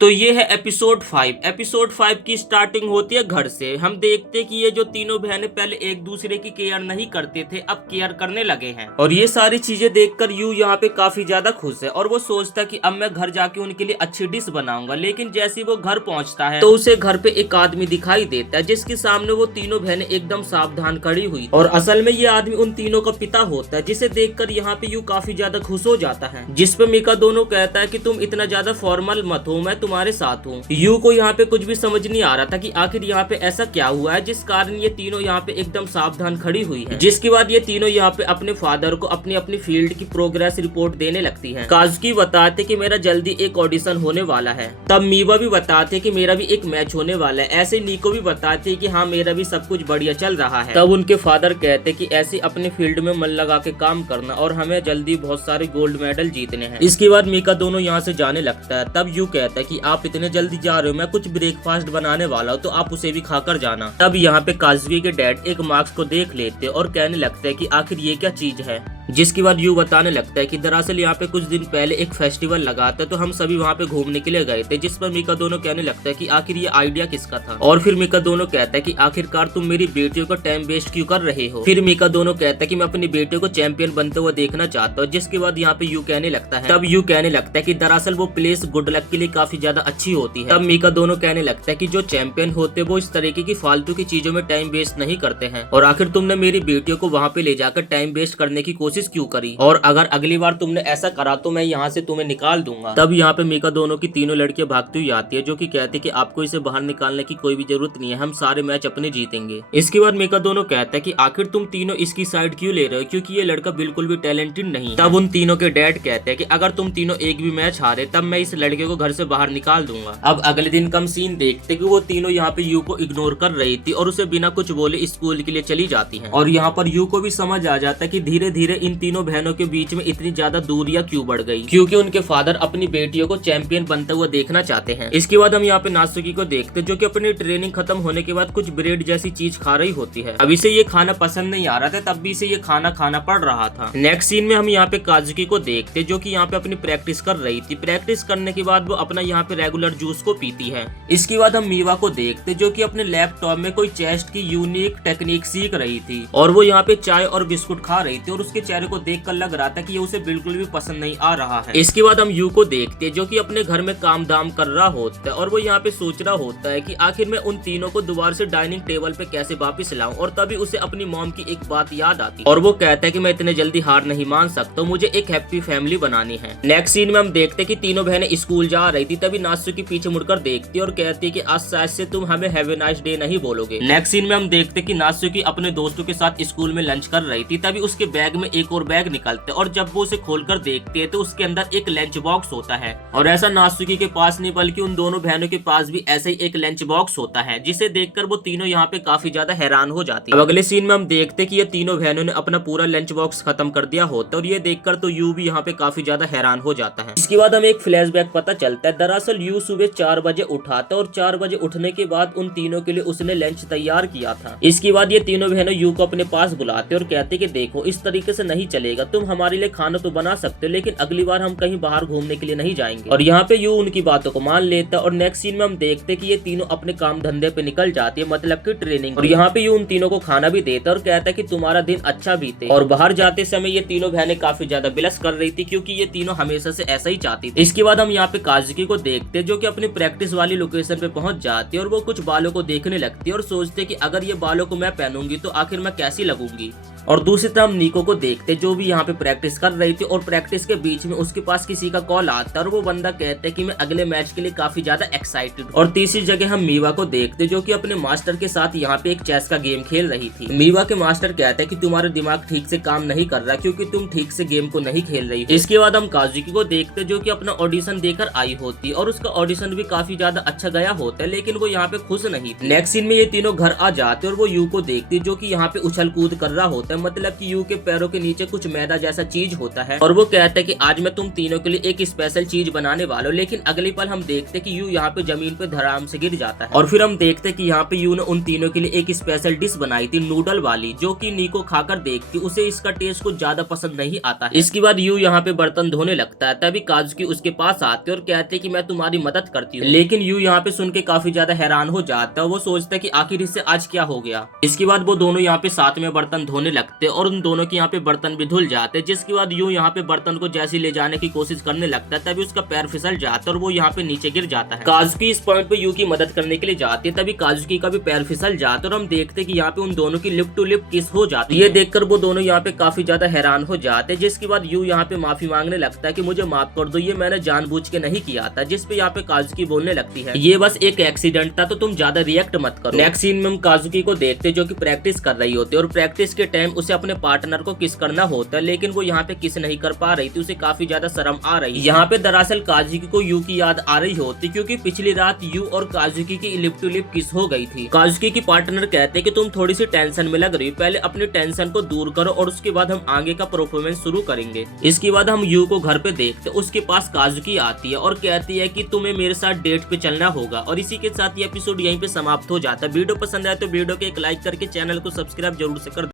तो ये है एपिसोड 5 की स्टार्टिंग होती है घर से। हम देखते कि ये जो तीनों बहनें पहले एक दूसरे की केयर नहीं करते थे, अब केयर करने लगे हैं। और ये सारी चीजें देखकर यू यहाँ पे काफी ज्यादा खुश है और वो सोचता है कि अब मैं घर जाके उनके लिए अच्छी डिश बनाऊंगा। लेकिन जैसे ही वो घर पहुंचता है तो उसे घर पे एक आदमी दिखाई देता है जिसके सामने वो तीनों बहनें एकदम सावधान खड़ी हुई। और असल में ये आदमी उन तीनों का पिता होता है, जिसे देखकर यहाँ पे यू काफी ज्यादा खुश हो जाता है। जिसपे मीका दोनों कहता है कि तुम इतना ज्यादा फॉर्मल मत हो, मैं तुम्हारे साथ हूँ। यू को यहाँ पे कुछ भी समझ नहीं आ रहा था कि आखिर यहाँ पे ऐसा क्या हुआ है जिस कारण ये तीनों यहाँ पे एकदम सावधान खड़ी हुई है। जिसके बाद ये तीनों यहाँ पे अपने फादर को अपनी अपनी फील्ड की प्रोग्रेस रिपोर्ट देने लगती है। काजुकी बताते कि मेरा जल्दी एक ऑडिशन होने वाला है। तब मीवा भी बताते कि मेरा भी एक मैच होने वाला है। ऐसे नीको भी बताते कि हाँ मेरा भी सब कुछ बढ़िया चल रहा है। तब उनके फादर कहते कि ऐसे अपने फील्ड में मन लगा के काम करना और हमें जल्दी बहुत सारे गोल्ड मेडल जीतने हैं। इसके बाद मीका दोनों यहाँ से जाने लगता है। तब यू कहता है कि आप इतने जल्दी जा रहे हो, मैं कुछ ब्रेकफास्ट बनाने वाला हूँ तो आप उसे भी खाकर जाना। तब यहाँ पे काजुकी के डैड एक मार्क्स को देख लेते और कहने लगता है कि आखिर ये क्या चीज है। जिसके बाद यू बताने लगता है कि दरअसल यहाँ पे कुछ दिन पहले एक फेस्टिवल लगा था तो हम सभी वहाँ पे घूमने के लिए गए थे। जिस पर मीका दोनों कहने लगता है कि आखिर ये आइडिया किसका था। और फिर मीका दोनों कहता है कि आखिरकार तुम मेरी बेटियों का टाइम वेस्ट क्यों कर रहे हो। फिर मीका दोनों कहता है कि मैं अपनी बेटियों को चैंपियन बनते हुए देखना चाहता हूँ। जिसके बाद यहाँ पे यू कहने लगता है, तब यू कहने लगता है कि दरअसल वो प्लेस गुड लक के लिए काफी ज्यादा अच्छी होती है। तब मीका दोनों कहने लगता है कि जो चैंपियन होते वो इस तरीके की फालतू की चीजों में टाइम वेस्ट नहीं करते हैं। और आखिर तुमने मेरी बेटियों को वहाँ पे ले जाकर टाइम वेस्ट करने की कोशिश क्यों करी, और अगर अगली बार तुमने ऐसा करा तो मैं यहाँ से तुम्हें निकाल दूंगा। तब यहाँ पे मीका दोनों की तीनों लड़कियां भागती हुई आती है जो कि कहती है कि आपको इसे बाहर निकालने की कोई भी जरूरत नहीं है, हम सारे मैच अपने जीतेंगे। इसके बाद मीका दोनों कहता है कि आखिर तुम तीनों इसकी साइड क्यों ले रहे हो, क्योंकि ये लड़का बिल्कुल भी टैलेंटेड नहीं। तब उन तीनों के डैड कहते हैं कि अगर तुम तीनों एक भी मैच हारे तब मैं इस लड़के को घर से बाहर निकाल दूंगा। अब अगले दिन कम सीन देखते कि वो तीनों यहाँ पे यू को इग्नोर कर रही थी और उसे बिना कुछ बोले स्कूल के लिए चली जाती है। और यहाँ पर यू को भी समझ आ जाता है कि धीरे धीरे इन तीनों बहनों के बीच में इतनी ज्यादा दूरियां क्यों बढ़ गई, क्योंकि उनके फादर अपनी बेटियों को चैंपियन बनते हुए देखना चाहते हैं। इसके बाद हम यहाँ पे नासुकी को देखते जो कि अपनी ट्रेनिंग खत्म होने के बाद कुछ ब्रेड जैसी चीज खा रही होती है। अब इसे ये खाना पसंद नहीं आ रहा था, तब भी इसे ये खाना खाना पड़ रहा था। नेक्स्ट सीन में हम यहाँ पे काजुकी को देखते जो कि यहाँ पे अपनी प्रैक्टिस कर रही थी। प्रैक्टिस करने के बाद वो अपना यहाँ पे रेगुलर जूस को पीती है। इसके बाद हम मीवा को देखते जो कि अपने लैपटॉप में कोई चेस्ट की यूनिक टेक्निक सीख रही थी और वो यहाँ पे चाय और बिस्कुट खा रही थी और उसके चेहरे को देख कर लग रहा था कि ये उसे बिल्कुल भी पसंद नहीं आ रहा है। इसके बाद हम यू को देखते जो कि अपने घर में काम धाम कर रहा होता है और वो यहाँ पे सोच रहा होता है कि आखिर मैं उन तीनों को दोबारा से डाइनिंग टेबल पे कैसे वापस लाऊं। और तभी उसे अपनी मॉम की एक बात याद आती और वो कहता है कि मैं इतने जल्दी हार नहीं मान सकता, मुझे एक हैप्पी फैमिली बनानी है। नेक्स्ट सीन में हम देखते कि तीनों बहनें स्कूल जा रही थी। तभी नासुकी पीछे मुड़कर देखती और कहती कि आज शायद से तुम हमें हैव ए नाइस डे नहीं बोलोगे। नेक्स्ट सीन में हम देखते कि नासुकी अपने दोस्तों के साथ स्कूल में लंच कर रही थी। तभी उसके बैग में एक और बैग निकलते और जब वो उसे खोलकर देखती है तो उसके अंदर एक लंच बॉक्स होता है। और ऐसा नासुकी के पास नहीं बल्कि उन दोनों बहनों के पास भी ऐसे ही एक लंच बॉक्स होता है, जिसे देखकर वो तीनों यहाँ पे काफी ज्यादा हैरान हो जाती है। अब अगले सीन में हम देखते कि ये तीनों बहनों ने अपना पूरा लंच बॉक्स खत्म कर दिया होता है और ये देखकर तो यू भी यहाँ पे काफी ज्यादा हैरान हो जाता है। इसके बाद हमें एक फ्लैशबैक पता चलता है। दरअसल यू सुबह 4 बजे उठा था और 4 बजे उठने के बाद उन तीनों के लिए उसने लंच तैयार किया था। इसके बाद ये तीनों बहनों यू को अपने पास बुलाते और कहते कि देखो इस तरीके से नहीं चलेगा, तुम हमारे लिए खाना तो बना सकते हो लेकिन अगली बार हम कहीं बाहर घूमने के लिए नहीं जाएंगे। और यहाँ पे यू उनकी बातों को मान लेता है। और नेक्स्ट सीन में हम देखते कि ये तीनों अपने काम धंधे पे निकल जाती है, मतलब कि ट्रेनिंग। और यहाँ पे यू उन तीनों को खाना भी देता है और कहता है कि तुम्हारा दिन अच्छा बीते। और बाहर जाते समय ये तीनों बहनें काफी ज्यादा बिलस कर रही थी क्योंकि ये तीनों हमेशा से ऐसा ही चाहती थी। इसके बाद हम यहाँ पे काजुकी को देखते जो कि अपनी प्रैक्टिस वाली लोकेशन पे पहुंच जाती है और वो कुछ बालों को देखने लगती है और सोचते कि अगर ये बालों को मैं पहनूंगी तो आखिर मैं कैसी लगूंगी। और दूसरी तरफ हम नीको को देखते जो भी यहाँ पे प्रैक्टिस कर रही थी और प्रैक्टिस के बीच में उसके पास किसी का कॉल आता है और वो बंदा कहता है कि मैं अगले मैच के लिए काफी ज्यादा एक्साइटेड। और तीसरी जगह हम मीवा को देखते जो कि अपने मास्टर के साथ यहाँ पे एक चेस का गेम खेल रही थी। मीवा के मास्टर कहते हैं कि तुम्हारा दिमाग ठीक से काम नहीं कर रहा क्योंकि तुम ठीक से गेम को नहीं खेल रही हो। इसके बाद हम काजुकी को देखते जो कि अपना ऑडिशन देकर आई होती और उसका ऑडिशन भी काफी ज्यादा अच्छा गया होता है लेकिन वो यहाँ पे खुश नहीं थी। नेक्स्ट सीन में ये तीनों घर आ जाते और वो यू को देखती जो कि यहाँ पे उछल कूद कर रहा होता है। है, मतलब कि यू के पैरों के नीचे कुछ मैदा जैसा चीज होता है और वो कहता है कि आज मैं तुम तीनों के लिए एक स्पेशल चीज बनाने वाला हूँ। लेकिन अगले पल हम देखते कि यू यहाँ पे जमीन पे धड़ाम से गिर जाता है और फिर हम देखते कि यहाँ पे यू ने उन तीनों के लिए एक स्पेशल डिश बनाई थी नूडल वाली, जो कि निको खाकर देखती उसे इसका टेस्ट कुछ ज्यादा पसंद नहीं आता है। इसके बाद यू यहाँ पे बर्तन धोने लगता है, तभी काजुकी उसके पास आते और कहते कि मैं तुम्हारी मदद करती हूँ। लेकिन यू यहाँ पे सुन के काफी ज्यादा हैरान हो जाता है, वो सोचता है कि आखिर इससे आज क्या हो गया। इसके बाद वो दोनों यहाँ पे साथ में बर्तन धोने लगते और उन दोनों के यहाँ पे बर्तन भी धुल जाते। जिसके बाद यू यहाँ पे बर्तन को जैसे ले जाने की कोशिश करने लगता है, तभी उसका पैर फिसल जाता है और वो यहाँ पे नीचे गिर जाता है। काजुकी इस पॉइंट पे यू की मदद करने के लिए जाती है, तभी काजुकी का भी पैर फिसल जाता है और हम देखते कि यहाँ पे उन दोनों की लिप टू लिप किस हो जाती है। ये देखकर वो दोनों यहाँ पे काफी ज्यादा हैरान हो जाते हैं। जिसके बाद यू यहाँ पे माफी मांगने लगता है कि मुझे माफ कर दो, ये मैंने जानबूझ के नहीं किया था। जिस पे यहाँ पे काजुकी बोलने लगती है ये बस एक एक्सीडेंट था, तो तुम ज्यादा रिएक्ट मत करो। नेक्स्ट सीन में हम काजुकी को देखते जो कि प्रैक्टिस कर रही होती है और प्रैक्टिस के टाइम उसे अपने पार्टनर को किस करना होता है, लेकिन वो यहाँ पे किस नहीं कर पा रही थी, उसे काफी ज्यादा शर्म आ रही। यहाँ पे दरअसल काजुकी को यू की याद आ रही होती, क्योंकि पिछली रात यू और काजुकी की लिप टू लिप किस हो गई थी। काजुकी की पार्टनर कहते कि तुम थोड़ी सी टेंशन में लग रही, पहले अपनी टेंशन को दूर करो और उसके बाद हम आगे का परफॉर्मेंस शुरू करेंगे। इसके बाद हम यू को घर पे देखते, उसके पास काजुकी आती है और कहती है कि तुम्हें मेरे साथ डेट पे चलना होगा। और इसी के साथ ये एपिसोड यहीं पे समाप्त हो जाता है। वीडियो पसंद आए तो वीडियो को एक लाइक करके चैनल को सब्सक्राइब जरूर से कर